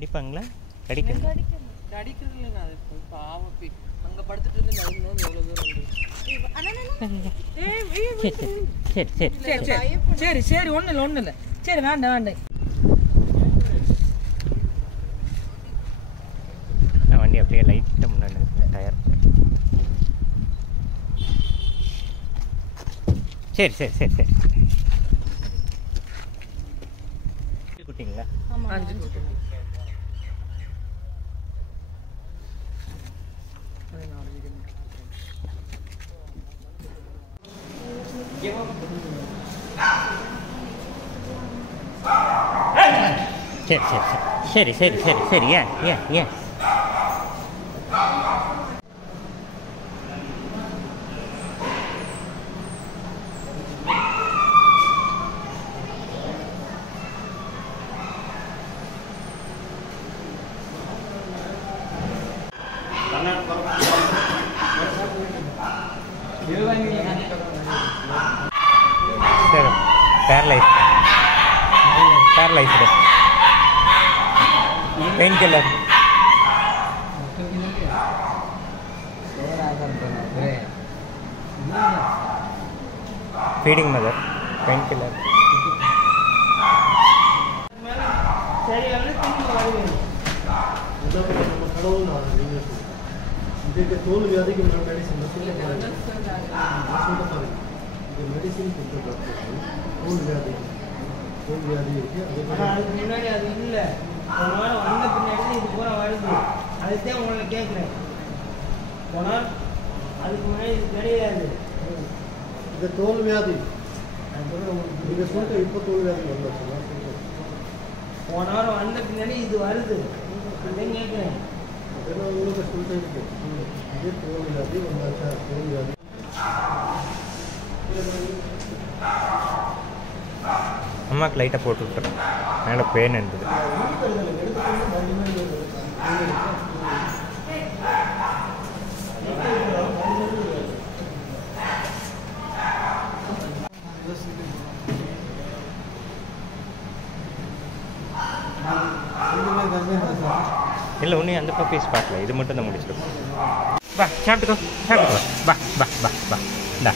அடிப்பாங்களா? கடிக்கிறது அடிக்கிறது இல்லைங்க, அது பாவப்பி அங்கே படுத்துட்டு இருந்து நடுங்கணும் எவ்வளோ தூரம் சரி சரி சரி சரி சரி சரி ஒன்றும் இல்லை ஒன்றும் இல்லை சரி வேண்டாம் வேண்டாம். வண்டி அப்படியே லைட்டாக முன்னாடி டயர். சரி சரி சரி சரி குட்டிங்களா? 5 குட்டி. சரி சரி சரி சரி சரி ஏன் ஏன் ஏன் paralysed pain killer feeding mother pain killer तोल व्याधि की मेडिसिन मेडिसिन तोल व्याधि அதுக்கு முன்னாடி அது இல்லை, ஒரு வாரம் வந்த பின்னாடி இது பூரா வருது. அதுதான் உங்களை கேட்குறேன். போனால் அதுக்கு முன்னாடி இது கிடையாது. இது தோல் வியாதி நீங்கள் சொல்லிட்டு இப்போ தோல் வியாதி வந்து போன வாரம் வந்த பின்னாடி இது வருது. அதுதான் கேட்குறேன். அதெல்லாம் உங்களுக்கு சொல்லிட்டு இருக்கு. இதே தோல் வியாதி வந்தாச்சா தோல் வியாதி அம்மாவுக்கு லைட்டாக போட்டு விட்டுறேன். மேலே பெயின் இருந்தது. இல்லை ஒன்றும் அந்த பப்பீஸ் பார்க்கல, இது மட்டும் தான் முடிச்சிருக்கோம். வா சாப்பிட்டுக்கோ சாப்பிட்டுக்கோ. வா வா வா வா இந்தா